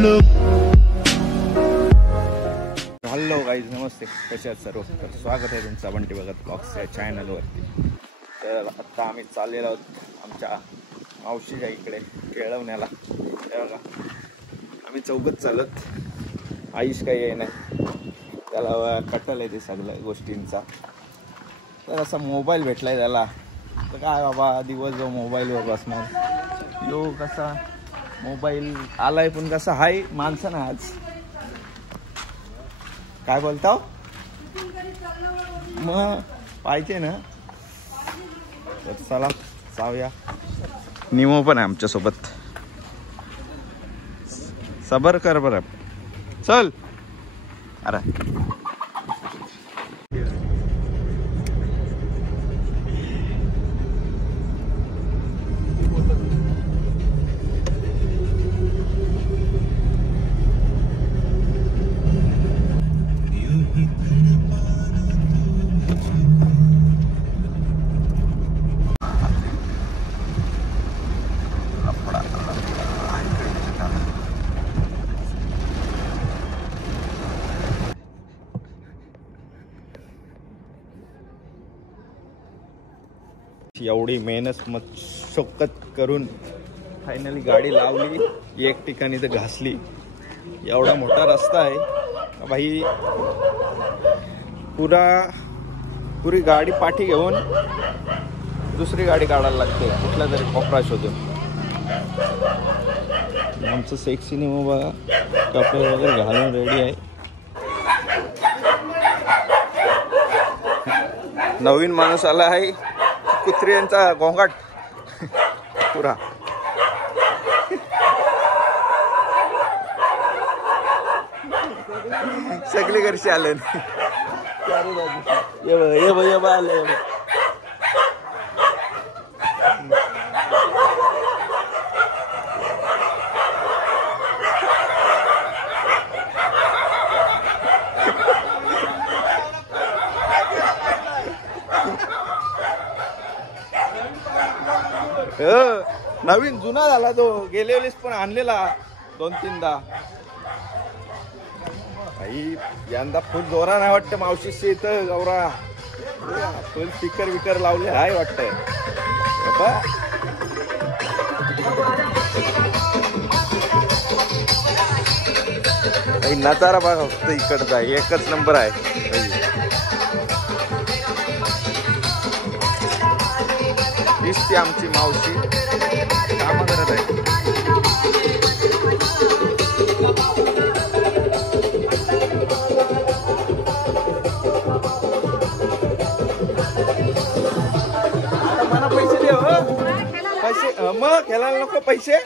Hello guys, नमस्ते. कसे आहात सर्व? तर स्वागत आहे तुमचं बंटी भगत ब्लॉग्स या चॅनलवरती. तर आत्ता आम्ही चाललेलो आहोत आमच्या मावशीच्या इकडे केळवण्याला. बघा, आम्ही चौघच चालत. आईश काही आहे नाही, त्याला कटल आहे ते सगळ्या गोष्टींचा. तर असा मोबाईल भेटलाय त्याला, तर काय बाबा दिवसभर मोबाईलवर बसणार. यो कसा मोबाईल आलाय, पण कसा हाय माणसं ना आज. काय बोलता मग पाहिजे ना. तर चला जाऊया. निमो पण आहे आमच्यासोबत. सबर कर बरं, चल. अरे एवढी मेहनत मशक्कत करून फायनली गाडी लावली. एक ठिकाणी तर घासली. एवढा मोठा रस्ता आहे भाई, पुरी गाडी पाठी घेऊन दुसरी गाडी काढायला लागते कुठल्या तरी कोपरा शोधून. आमचं सेक्सी निमो बघा, कपडे वगैरे घालून रेडी आहे. नवीन माणूस आला आहे, कुत्र्यांचा गोंगाट पुरा. सगळी घरचे आले. ये बा आले. नवीन जुना झाला तो, गेलेलीस पण आणलेला 2-3दा. भाई यंदा फुल जोरा नाही वाटतं मावशीशी इथं गौरा. फुल स्पीकर विकर लावले आहे वाटतंय. काही नजारा बघा फक्त इकडचा, एकच नंबर आहे. दिसते आमची मावशी काम करत आहे. मला पैसे दे. पैसे मग खेळायला नको पैसे.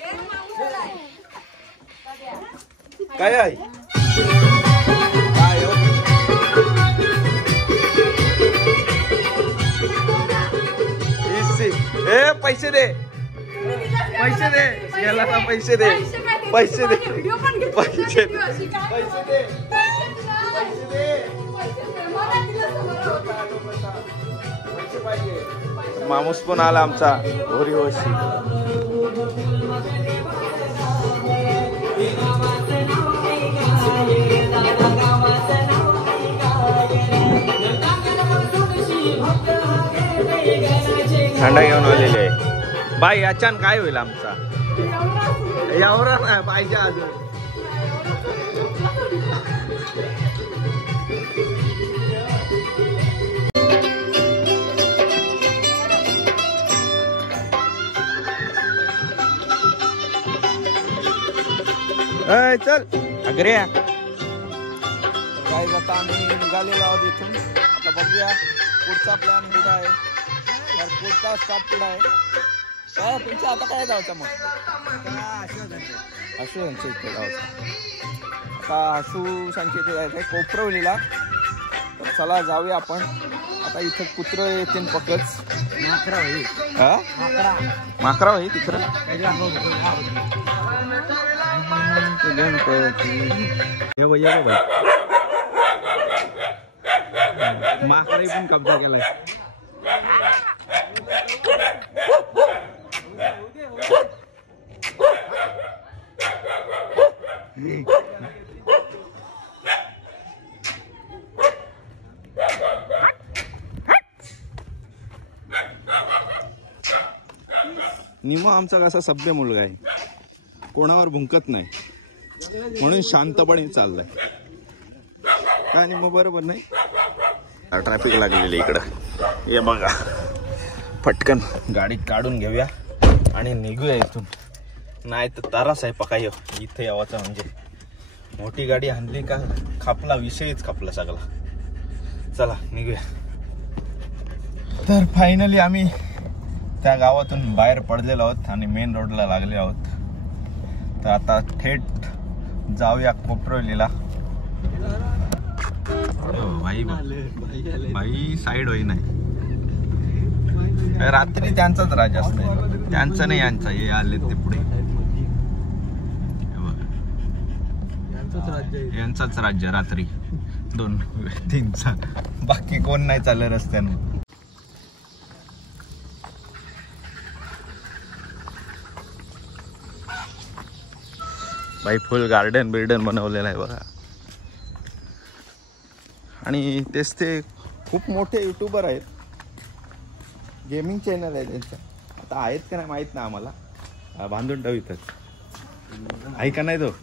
काय आहे ए पैसे दे, पैसे दे, याला पैसे दे, पैसे दे, पैसे दे, पैसे दे. माणूस पण आला आमचा होरीवशी. थंडा घेऊन आलेले आहे बाई. अचानक काय होईल आमचा एवढा नाही पाहिजे अजून. चल अग्रे. काय आता आम्ही निघालेलो आहोत इथून. आता बघूया पुढचा प्लॅन कुठं आहे. तर पुढचा स्टॉप कुठं आहे काय तुमचं? आता काय जायचं मग? आशू यांच्या इथे जायचं. आता आशू यांच्या इथे जायचं आहे कोपरवलीला. तर चला जाऊया आपण. आता इथं कुत्रं येतील पकच. माकरा होई तिकडं. हे भैया भाई माकराही पण कब्जा केलाय. निमो आमचा कसा सभ्य मुलगा आहे, कोणावर भुंकत नाही, म्हणून शांतपणे चाललाय. काय निमो बरोबर नाही? ट्रॅफिक लागलेली इकडं. हे बघा, पटकन गाडी काढून घेऊया आणि निघूया इथून. नाही तर तारास आहे पकाय इथे यावाचा. म्हणजे मोठी गाडी आणली का खापला, विषयच खापला सगळा. चला निघूया. तर फायनली आम्ही त्या गावातून बाहेर पडलेलो आहोत आणि मेन रोडला लागले आहोत. तर आता थेट जाऊया कोपरवलीला. भाई साईड होई नाही. रात्री त्यांचाच राज असतो, त्यांचं नाही यांचा. हे आले ते पुढे, यांचाच राज्य रात्री 2 व्यक्तींचा. बाकी कोण नाही चाललं रस्त्यानं. भाई फुल गार्डन बिल्डन बनवलेलं आहे बघा. आणि तेच ते खूप मोठे युट्यूबर आहेत, गेमिंग चॅनल आहे त्यांचं. आता आहेत का नाही माहित नाही आम्हाला, बांधून ठेवितच आहे का नाही तो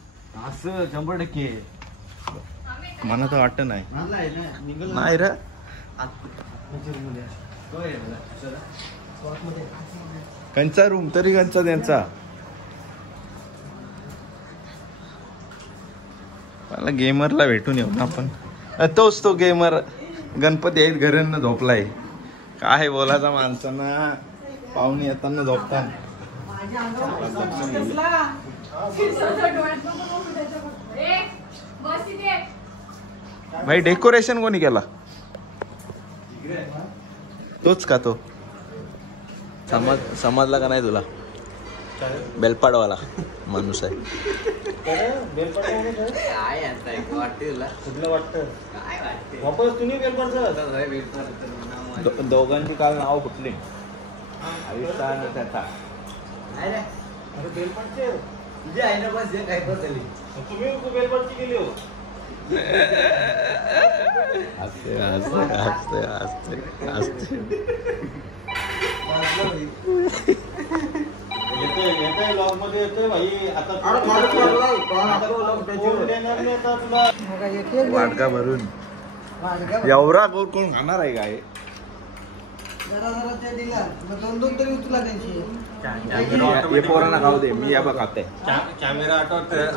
असं 100%. मला तर वाटत नाही नाही रे. कंचा रूम तरी कंचा त्यांचा. मला गेमरला भेटून येऊ ना आपण. तोच तो गेमर गणपती आहेत घरांना झोपलाय. काय बोलायचा माणसांना, पाहुणे येताना झोपता. भाई डेकोरेशन कोणी केला? तोच का तो? समजला का नाही तुला? बेलपाडवाला माणूस आहे. दोघांची काल नाव कुठली? आयुष्य आणि त्याचा येतोय लॉग मध्ये येतोय भाई. आता वाटका भरून एवढा गोर कोण खाणार आहे काय? हे पोरांना खाऊ दे, मी या बघ खाते. कॅमेरा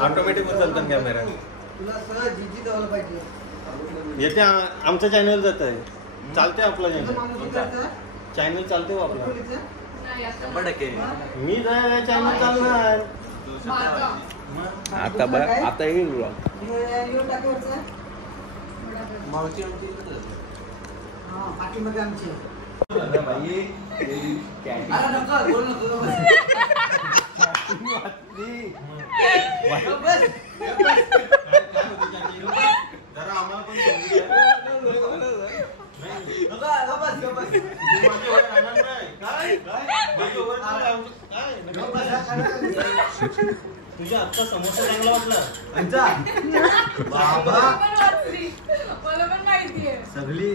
ऑटोमॅटिक उचलतो कॅमेरा. येते आमच्या चॅनल जात आहे, चालते आपला चॅनल चालते आपला. मी चॅनल चालणार आता बघ. आता येईल तुझ्या आत्ता समोसा चांगला वाटला. मला पण माहितीये सगळी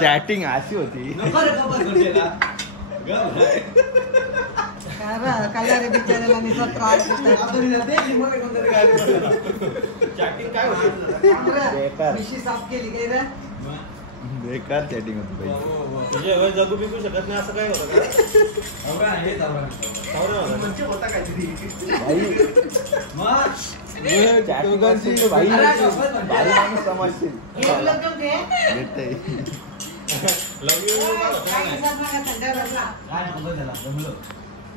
चॅटिंग अशी होती. चॅटिंग काय होती? साफ केली काय बेकार चॅटिंग होती. तुझे जगू बिकू शकत नाही असं काय होतं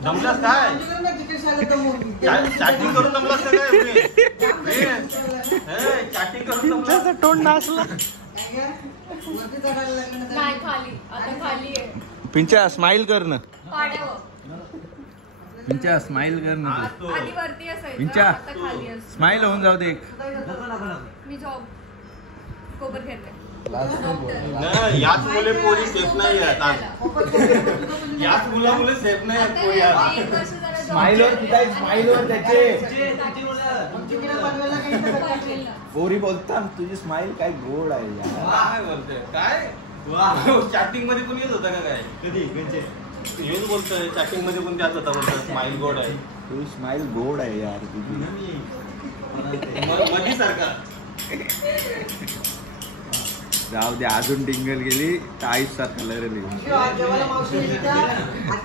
जमलास काय? चॅटिंग करून जमलास काय? चॅटिंग करून जमला तोंड नाचला. नाही खाली, आता खाली आहे. पिंच्या स्माइल कर ना. पिंच्या स्माइल कर ना. आधी वरती असायचं, पिंच्या आता खाली असतं. स्माइल होऊन जाऊ दे. मी जॉब कोबर खेळते. याच मुले पोरी सेफ नाही आहेत. याच मुला मुले सेफ नाही आहेत पोरी. स्माईलवर कुठे स्माईलवर त्याचे पोरी बोलतात तुझी स्माईल काय गोड आहे यार. काय बोलतोय काय चॅटिंग मध्ये पण येत होता का काय कधी हेच बोलतोय चॅटिंग मध्ये पण त्याच होता बोलतोय स्माईल गोड आहे. तुझी स्माईल गोड आहे यार तुझी मधी सारखा. जाऊ दे अजून डिंगल गेली तर आईचा कलर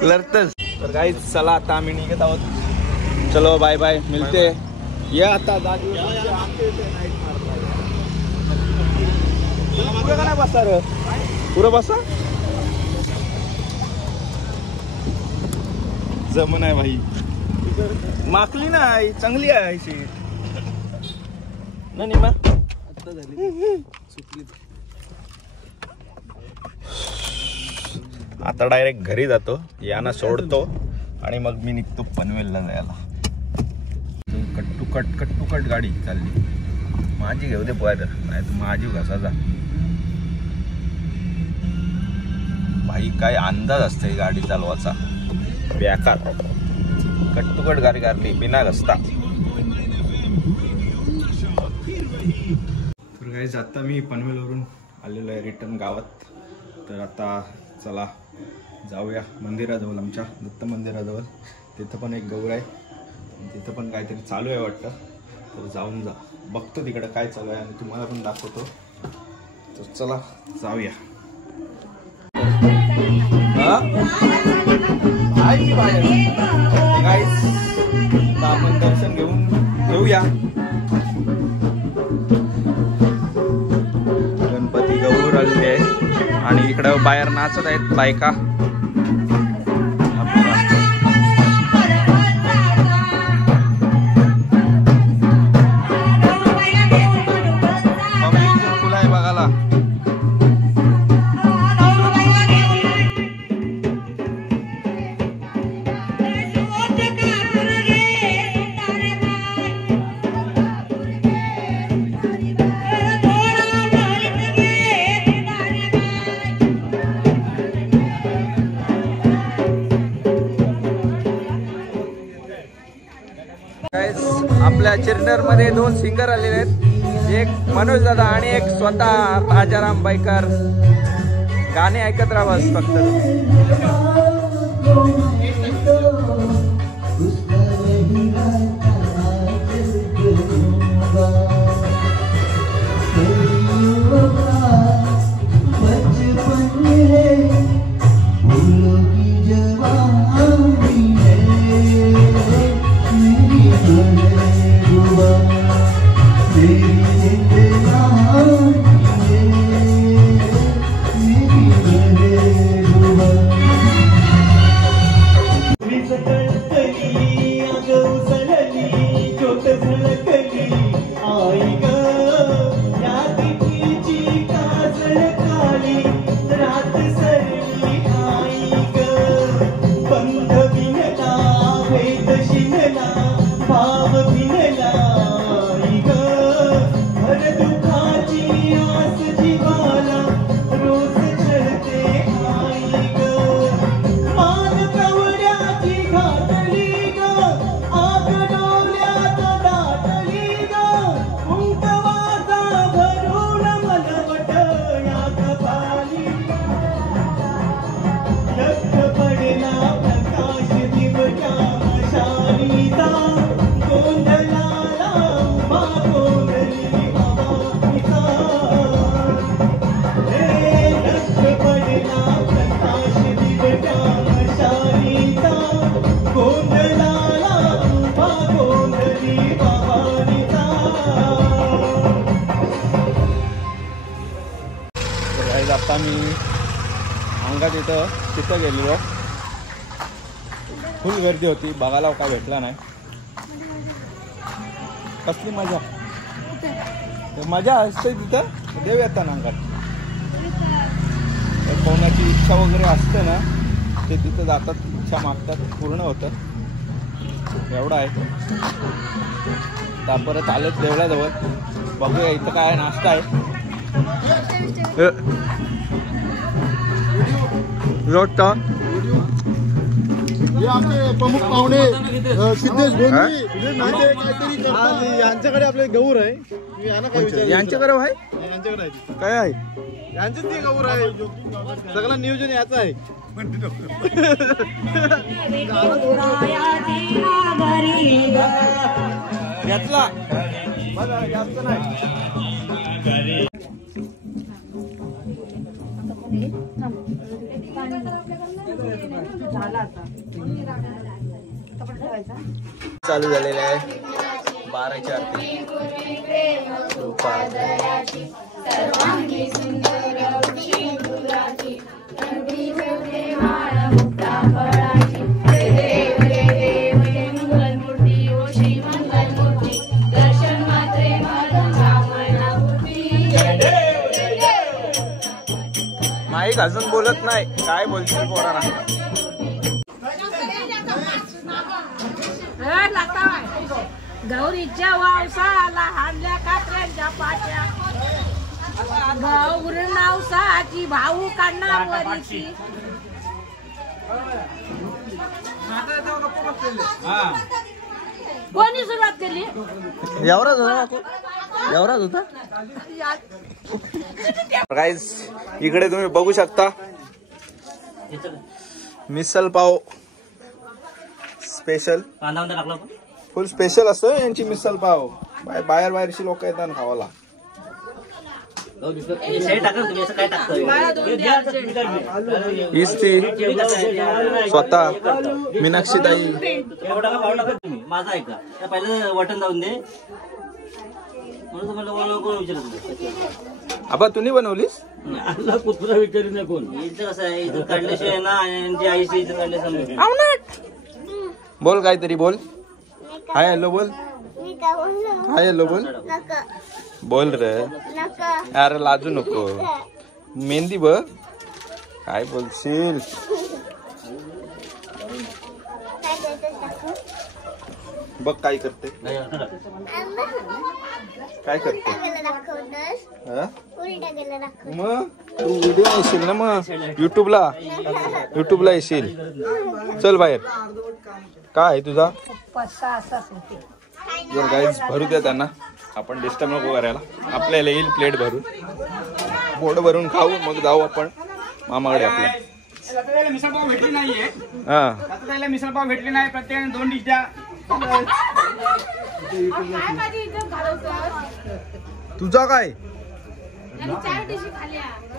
लढतच. तर काही चला आता आम्ही निघत आहोत. चलो बाय बाय मिळते. ये आता पुढे का नाही बसा रे पुढं बसा जमन आहे भाई. माकली नाही चांगली आहे सीट ना निमा आता झाली सुटली. आता डायरेक्ट घरी जातो यांना सोडतो आणि मग मी निघतो पनवेलला जायला. कट्टुकट गाडी चालली. माझी घेऊ दे पोहायला नाही तर माझी घसा जा भाई. काय अंदाज असते गाडी चालवायचा बेकार. कट्टुकट गाडी काढली बिना घसता. तर काही आता मी पनवेलवरून आलेलो आहे रिटर्न गावात. तर आता चला जाऊया मंदिराजवळ आमच्या दत्त मंदिराजवळ. तिथं पण एक गौर आहे तिथं पण काहीतरी चालू आहे वाटतं. तर जाऊन बघतो तिकडं काय चालू आहे आणि तुम्हाला पण दाखवतो. तर चला जाऊया. आपण दर्शन घेऊन येऊया. गणपती गौर आलेले आहे आणि इकडं बाहेर नाचत आहेत बायका. फुलं आहे बघायला. आपल्या चिरनेर मध्ये 2 सिंगर आलेले आहेत. एक मनोज दादा आणि एक स्वतः राजाराम बाईकर. गाणे ऐकत राहा फक्त. आता मी अंगात तिथं गेलेलो. फुल गर्दी होती बघायला काय भेटला नाही. कसली मजा मजा असते तिथं. देव येतात अंगात. कोणाची इच्छा वगैरे असते ना ते तिथं जातात इच्छा मागतात पूर्ण होतं. एवढं आहे. त्या परत आलेच देवळाजवळ बघूया इथं काय नाश्ता आहे. रोट हे आमचे प्रमुख पाहुणे सिद्धेश गोंधळी काहीतरी करतात. यांच्याकडे आपले गौर आहे. मी यांना काय विचारलं? यांच्याकडे आहे यांच्याकडे आहे. काय आहे? यांचेच ते गौर आहे. सगळं नियोजन याचं आहे. घेतला जास्त नाही. चालू झालेले आहे 12ची आरती. माईक अजून बोलत नाही. काय बोलशील पोरांना? गौरीच्या वावसाला हाडल्या कात्र्यांच्या पाट्या गौर नावसाची भाऊ कानावरीची. कोणी सुरुवात केली? एवढाच होता. गाईज इकडे तुम्ही बघू शकता मिसल पाव स्पेशल. फुल स्पेशल असतो यांची मिसल पाव. बाहेरची लोक येतात खावाला. हीच ती स्वतः मीनाक्षी ताई. माझा ऐका पहिलं वाटण जाऊन दे म्हणून तुम्हाला कोण विचारत. आबा तुम्ही बनवलीस? कुत्रा विचारू नाही कोण. इथं कसं आहे, इथं काढल्याशिवाय ना यांची आईशी इथं काढल्याशिवाय. बोल काहीतरी बोल. हाय हॅलो बोल. हाय हॅलो बोल. बोल रे. अरे लाजू नको. मेहंदी बघ काय बोलशील. बघ काय करते. काय करते मग तू व्हिडिओ येशील ना मग युट्यूबला येशील. चल बाहेर. काय आहे तुझा? जर गाईज भरू द्या त्यांना. आपण डिस्टर्ब नको करायला. आपल्याला येईल प्लेट भरून. पोट भरून खाऊ मग जाऊ आपण मामाकडे आपल्या. मिसळपाव भेटली नाहीये. हा मिसळपाव भेटली नाही. प्रत्येकाने 2 डिश द्या. तुझा काय?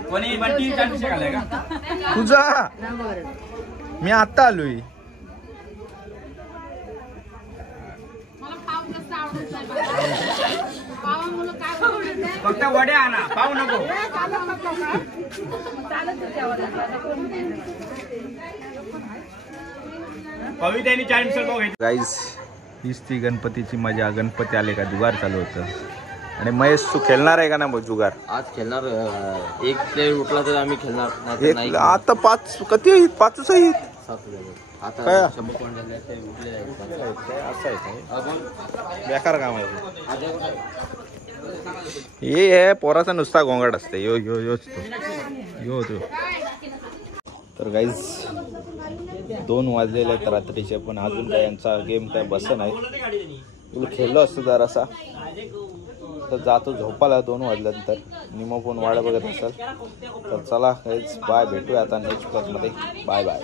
कोणी बंटी 4 डिश खाल्ल्या का? तुझा? मी आता आलोय. फक्त वड्या आणा, पाव नको. कवितांनी 4 मिसळपाव घेतले. गाईज हीच ती गणपतीची मजा. गणपती आले का जुगार चालू होतं. आणि महेश तू खेळणार आहे का ना जुगार? आज खेळणार. एक प्लेयर उठला तर आम्ही खेळणार. आता 5 कधी आहेत? 5च आहेत आता काय? 100 पॉईंट झाले असं आहे. बेकार काम आहे हे. पोराचा नुसता गोंगाट असते. यो तो. तर गाईज 2 वाजलेले आहेत रात्रीचे. पण अजून काय यांचा गेम काय बस नाही. तुला खेळलो असतो जरासा तर जातो झोपाला 2 वाजल्यानंतर. निमो फोन वाढ बघत असेल तर चला गाईज बाय. भेटूया आता नेक्स्ट ब्लॉगमध्ये. Bye bye.